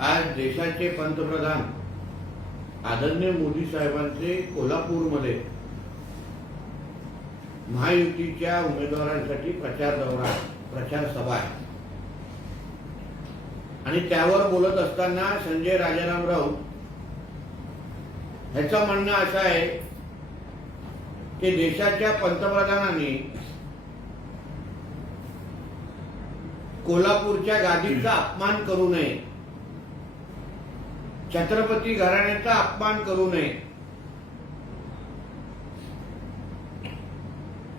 आज देशाचे पंतप्रधान आदरणीय मोदी साहेबांचे कोल्हापूरमध्ये महायुतीच्या उमेदवारांसाठी प्रचार सभा आहे आणि त्यावर बोलत असताना संजय राजाराम राऊत ह्याचं म्हणणं असं आहे की देशाच्या पंतप्रधानांनी कोल्हापूरच्या गादीचा अपमान करू नये, छत्रपती घराण्याचा अपमान करू नये,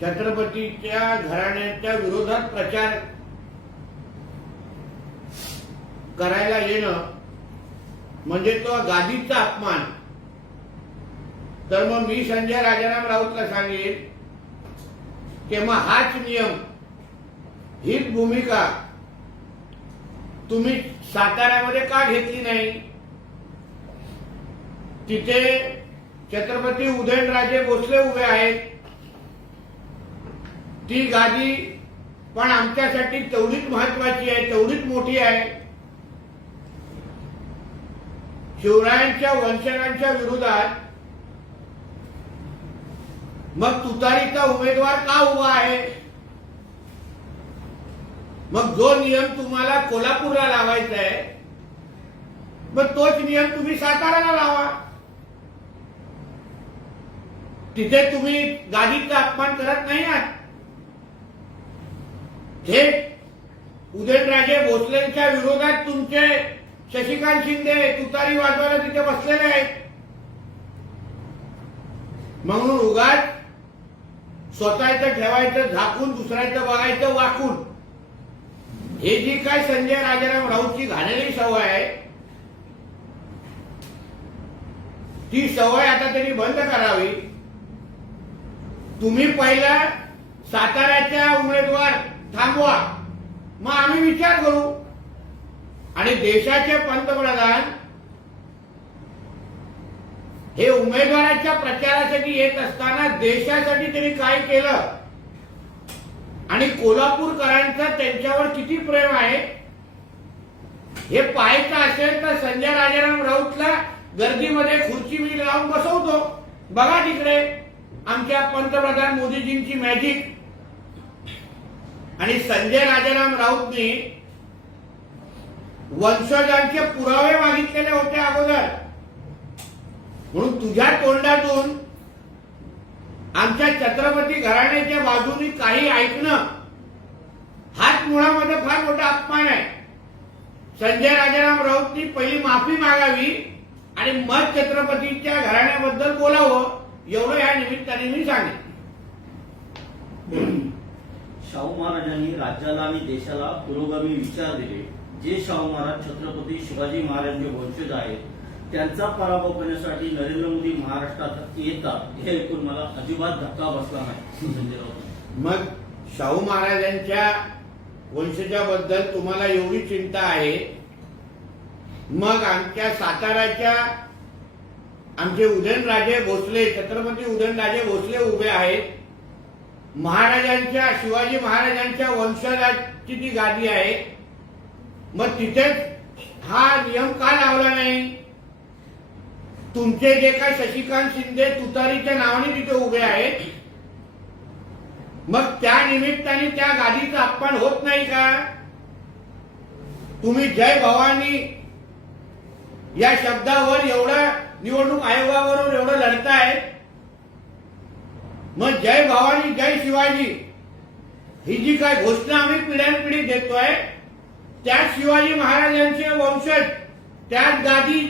छत्रपतीच्या घराण्याच्या विरोधात प्रचार करायला येणं म्हणजे तो गादीचा अपमान. तर मग मी संजय राजाराम राऊतला सांगेन की मग हाच नियम, हीच भूमिका तुम्ही साताऱ्यामध्ये का घेतली नाही? तिथे छत्रपती उदयनराजे भोसले उभे आहेत. ती गादी पण आमच्यासाठी तेवढीच महत्वाची आहे, तेवढीच मोठी आहे. शिवरायांच्या वंशजांच्या विरोधात मग तुतारीचा उमेदवार का उभा आहे? मग जो नियम तुम्हाला कोल्हापूरला लावायचा आहे मग तोच नियम तुम्ही साताऱ्याला लावा. तिथे तुम्ही गादीचा अपमान करत नाही आहात. थेट उदयनराजे भोसलेंच्या विरोधात तुमचे शशिकांत शिंदे तुतारी वाजवायला तिथे बसलेले आहेत. म्हणून उगाच स्वतःचं ठेवायचं झाकून, दुसऱ्याचं बघायचं वाकून, हे जी काय संजय राजाराम राऊतची घाणेरडी सवय आहे ती सवय आता त्यांनी बंद करावी. तुम्ही पहिला साताऱ्याच्या उमेदवार थांबवा, मग आम्ही विचार करू. आणि देशाचे पंतप्रधान हे उमेदवाराच्या प्रचारासाठी येत असताना देशासाठी त्यांनी काय केलं आणि कोल्हापूरकरांचं त्यांच्यावर किती प्रेम आहे हे पाहायचं असेल तर संजय राजाराम राऊतला गर्दीमध्ये खुर्ची मी लावून बसवतो. बघा तिकडे आमच्या पंतप्रधान मोदीजींची मॅजिक. आणि संजय राजाराम राऊतनी वंशजांचे पुरावे मागितलेले होते अगोदर, म्हणून तुझ्या तोंडातून आमच्या छत्रपती घराण्याच्या बाजूनी काही ऐकणं हाच मुळामध्ये फार मोठा अपमान आहे. संजय राजाराम राऊतनी पहिली माफी मागावी आणि मग छत्रपतीच्या घराण्याबद्दल बोलावं, एवढं या निमित्ताने मी सांगेन. शाहू महाराजांनी राज्याला आणि देशाला पुरोगामी विचार दिले. जे शाहू महाराज छत्रपती शिवाजी महाराजांचे वंशज आहेत त्यांचा पराभव करण्यासाठी नरेंद्र मोदी महाराष्ट्रात येतात हे ऐकून मला अजिबात धक्का बसला नाही. संजय राऊत, मग शाहू महाराजांच्या वंशजाबद्दल तुम्हाला एवढी चिंता आहे, मग आमच्या साताऱ्याच्या आमचे उदयनराजे भोसले, छत्रपती उदयनराजे भोसले उभे आहेत. महाराजांच्या, शिवाजी महाराजांच्या वंशजाची ती गादी आहे. मग तिथेच हा नियम का लावला नाही? तुमचे जे काय शशिकांत शिंदे तुतारीच्या नावाने तिथे उभे आहेत, मग त्या निमित्ताने त्या गादीचा अपमान होत नाही का? तुम्ही जय भवानी या शब्दावर एवढं निवडणूक आयोगाबरोबर एवढं लढताय, मग जय भवानी जय शिवाजी ही जी काय घोषणा आम्ही पिढ्यानपिढी देतोय त्या शिवाजी महाराजांचे वंशज, त्याच गादी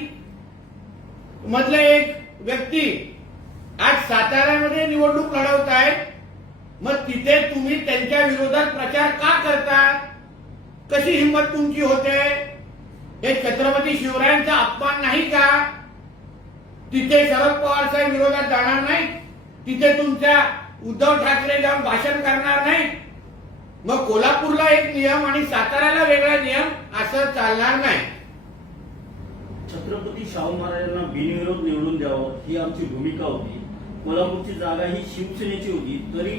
मधले एक व्यक्ती आज साताऱ्यामध्ये निवडणूक लढवत आहेत. मग तिथे तुम्ही त्यांच्या विरोधात प्रचार का करता? कशी हिंमत तुमची होते? हे छत्रपती शिवरायांचा अपमान नाही का? तिथे शरद पवार साहेब विरोधात जाणार नाही, तिथे तुमच्या उद्धव ठाकरे जाऊन भाषण करणार नाही. मग कोल्हापूरला एक नियम आणि साताऱ्याला वेगळा नियम असं चालणार नाही. छत्रपती शाहू महाराजांना बिनविरोध निवडून द्यावं ही आमची भूमिका होती. कोल्हापूरची जागा ही शिवसेनेची होती, तरी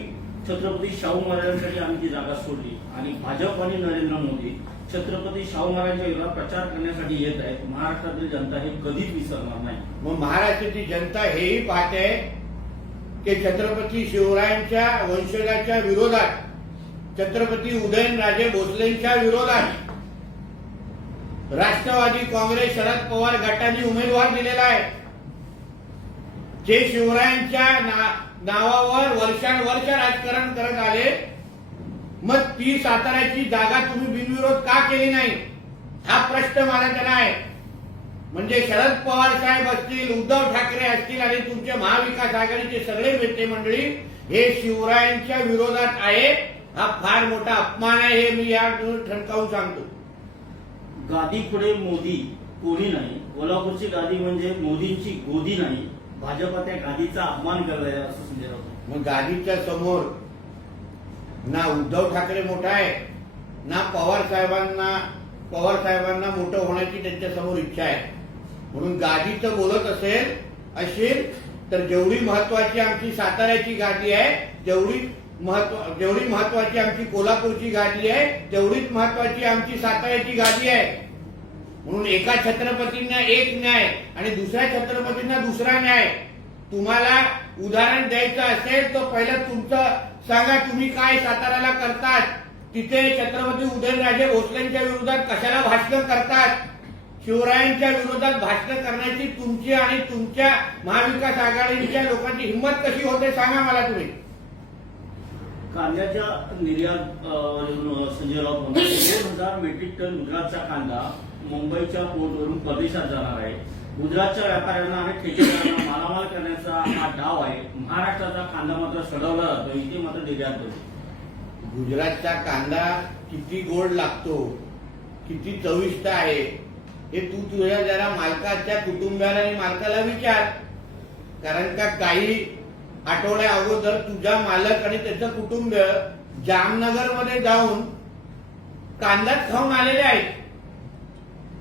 छत्रपती शाहू महाराजांसाठी आम्ही ती जागा सोडली आणि भाजप आणि नरेंद्र मोदी छत्रपती शाहू महाराजांच्या विरोधात प्रचार करण्यासाठी येत आहेत. महाराष्ट्रातील जनता हे कधीच विसरणार नाही. मग महाराष्ट्राची जनता हेही पाहते की छत्रपती शिवरायांच्या वंशजाच्या विरोधात, छत्रपती उदयनराजे भोसलेंच्या विरोधात राष्ट्रवादी काँग्रेस शरद पवार गटाने उमेदवार दिलेला आहे. जे शिवरायांच्या नावावर वर्षानुवर्ष राजकारण करत आले, मग ती साताऱ्याची जागा तुम्ही बिनविरोध का केली नाही, हा प्रश्न मला त्यांना आहे. म्हणजे शरद पवार साहेब असतील, उद्धव ठाकरे असतील आणि तुमचे महाविकास आघाडीचे सगळे नेते मंडळी हे शिवरायांच्या विरोधात आहे. हा फार मोठा अपमान आहे, हे मी या ठणकावून सांगतो. गादी पुढे मोदी कोणी नाही. कोल्हापूरची गादी म्हणजे मोदींची गोदी नाही. भाजपा त्या गादीचा अपमान करत आहे असं संजय राऊत. मग गादीच्या समोर ना उद्धव ठाकरे मोठा आहे, ना पवार साहेबांना मोठं होण्याची त्यांच्या समोर इच्छा आहे. म्हणून गादीचं बोलत असेल तर जेवढी महत्वाची आमची साताऱ्याची गादी आहे, जेवढी महत्वाची आमची कोल्हापूरची गादी आहे, तेवढीच महत्वाची आमची साताऱ्याची गादी आहे. म्हणून एका छत्रपतींना एक न्याय आणि दुसऱ्या छत्रपतींना दुसरा न्याय. तुम्हाला उदाहरण द्यायचं असेल तर पहिलं तुमचं सांगा, तुम्ही काय साताऱ्याला करतात. तिथे छत्रपती उदयनराजे भोसलेंच्या विरोधात कशाला भाषण करतात. शिवरायांच्या विरोधात भाषण करण्याची तुमची आणि तुमच्या महाविकास आघाडीच्या लोकांची हिंमत कशी होते सांगा मला तुम्ही. कांद्याच्या निर्यात संजय राऊत म्हणतात 2000 मेट्रिक टन गुजरातचा कांदा मुंबईच्या पोर्टवरून परदेशात जाणार आहे. गुजरातच्या व्यापाऱ्यांना आणि ठेकेदारांना मालामाल करण्याचा हा डाव आहे. महाराष्ट्राचा कांदा मात्र सडवला जातो, इथे मात्र निर्यात होते. गुजरातचा कांदा किती गोड लागतो, किती चविष्ट आहे, हे तू तुझ्या जरा मालकाच्या कुटुंबाला आणि मालकाला विचार. कारण का काही आठवड्या अगोदर तुझा मालक आणि त्याचं कुटुंब जामनगरमध्ये जाऊन कांदाच खाऊन आलेले आहेत.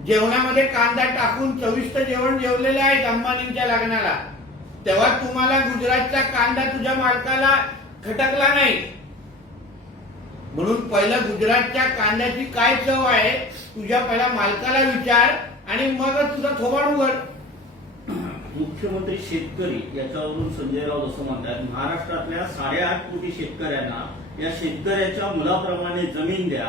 जेवणामध्ये कांदा टाकून चविष्ट जेवण जेवलेले आहेत अंबानींच्या लग्नाला. तेव्हा तुम्हाला गुजरातचा कांदा तुझ्या मालकाला खटकला नाही. म्हणून पहिलं गुजरातच्या कांद्याची काय चव आहे तुझ्या पहिला मालकाला विचार आणि मग तुझा थोबाड उघड. मुख्यमंत्री शेतकरी याच्यावरून संजय राऊत असं म्हणतात, महाराष्ट्रातल्या 8.5 कोटी शेतकऱ्यांना या शेतकऱ्याच्या मुलाप्रमाणे जमीन द्या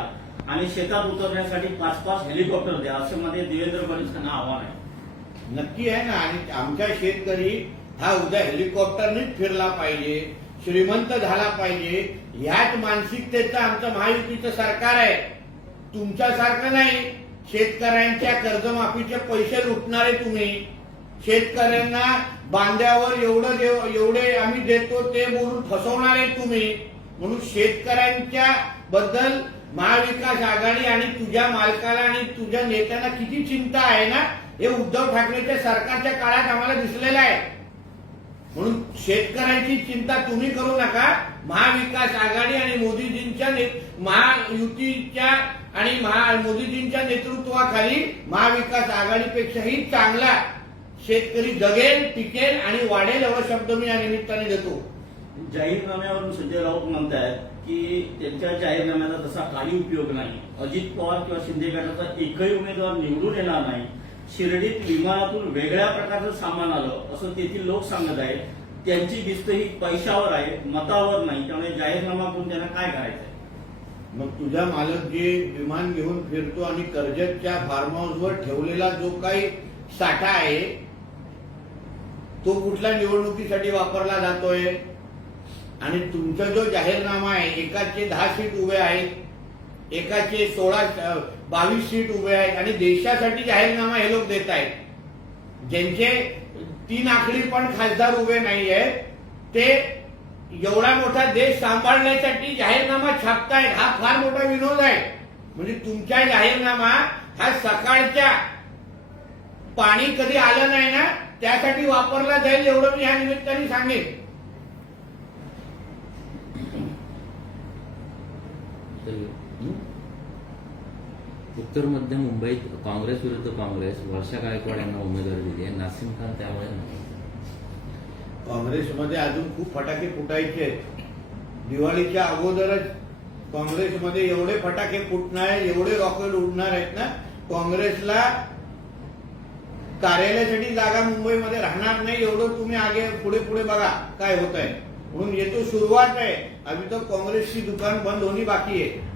आणि शेतात उतरण्यासाठी 5-5 हेलिकॉप्टर द्या, असं मध्ये देवेंद्र फडणवीस यांना आव्हान आहे. नक्की आहे ना. आणि आमच्या शेतकरी हा उद्या हेलिकॉप्टरनेच फिरला पाहिजे, श्रीमंत झाला पाहिजे, ह्याच मानसिकतेचं आमचं महायुतीचं सरकार आहे. तुमच्यासारखं नाही. शेतकऱ्यांच्या कर्जमाफीचे पैसे लुटणारे तुम्ही, शेतकऱ्यांना बांध्यावर एवढे आम्ही देतो ते बोलून फसवणारे तुम्ही. म्हणून शेतकऱ्यांच्या बद्दल महाविकास आघाडी आणि तुझ्या मालकाला आणि तुझ्या नेत्यांना किती चिंता आहे ना, हे उद्धव ठाकरेच्या सरकारच्या काळात आम्हाला दिसलेलं आहे. म्हणून शेतकऱ्यांची चिंता तुम्ही करू नका. महाविकास आघाडी आणि मोदीजींच्या महायुतीच्या आणि मोदीजींच्या नेतृत्वाखाली महाविकास आघाडीपेक्षाही चांगला शेतकरी जगेल, टिकेल आणि वाढेल एवढा शब्द मी या निमित्ताने देतो. जाहीरनाम्यावरून संजय राऊत म्हणतात की त्यांच्या जाहीरनाम्याचा तसा काही उपयोग नाही. अजित पवार किंवा शिंदे गटाचा एकही उमेदवार निवडून येणार नाही. शिर्डीत विमानातून वेगळ्या प्रकारचं सामान आलं असं तेथील लोक सांगत आहेत. त्यांची भिस्त ही पैशावर आहे, मतावर नाही. त्यामुळे जाहीरनामा करून त्यांना काय करायचंय. मग तुझा मालक जे विमान घेऊन फिरतो आणि कर्जतच्या फार्म हाऊसवर ठेवलेला जो काही साठा आहे तो कुठल्या निवडणुकीसाठी वापरला जातोय. आणि तुमचा जो जाहीरनामा आहे, एकाचे 10 सीट उभे आहेत, एकाचे 22 सीट उभे आहेत आणि देशासाठी जाहीरनामा हे लोक देत आहेत. ज्यांचे 3 आकडी पण खासदार उभे नाही आहेत ते एवढा मोठा देश सांभाळण्यासाठी जाहीरनामा छापतायत. हा फार मोठा विनोद आहे. म्हणजे तुमचा जाहीरनामा हा सकाळच्या पाणी कधी आलं नाही ना त्यासाठी वापरला जाईल एवढं मी ह्या निमित्ताने सांगेन. उत्तर मध्य मुंबईत काँग्रेस विरुद्ध काँग्रेस वर्षा गायकवाड यांना उमेदवारी दिली आहे. नासिम खान त्यामुळे काँग्रेसमध्ये अजून खूप फटाके फुटायचे. दिवाळीच्या अगोदरच काँग्रेसमध्ये एवढे फटाके फुटणार आहेत, एवढे रॉकेट उडणार आहेत ना, काँग्रेसला कार्यालयासाठी जागा मुंबईमध्ये राहणार नाही, एवढं तुम्ही आगे पुढे पुढे बघा काय होत आहे. म्हणून ये तो सुरुवात आहे, अभी तो काँग्रेसची दुकान बंद होणी बाकी आहे.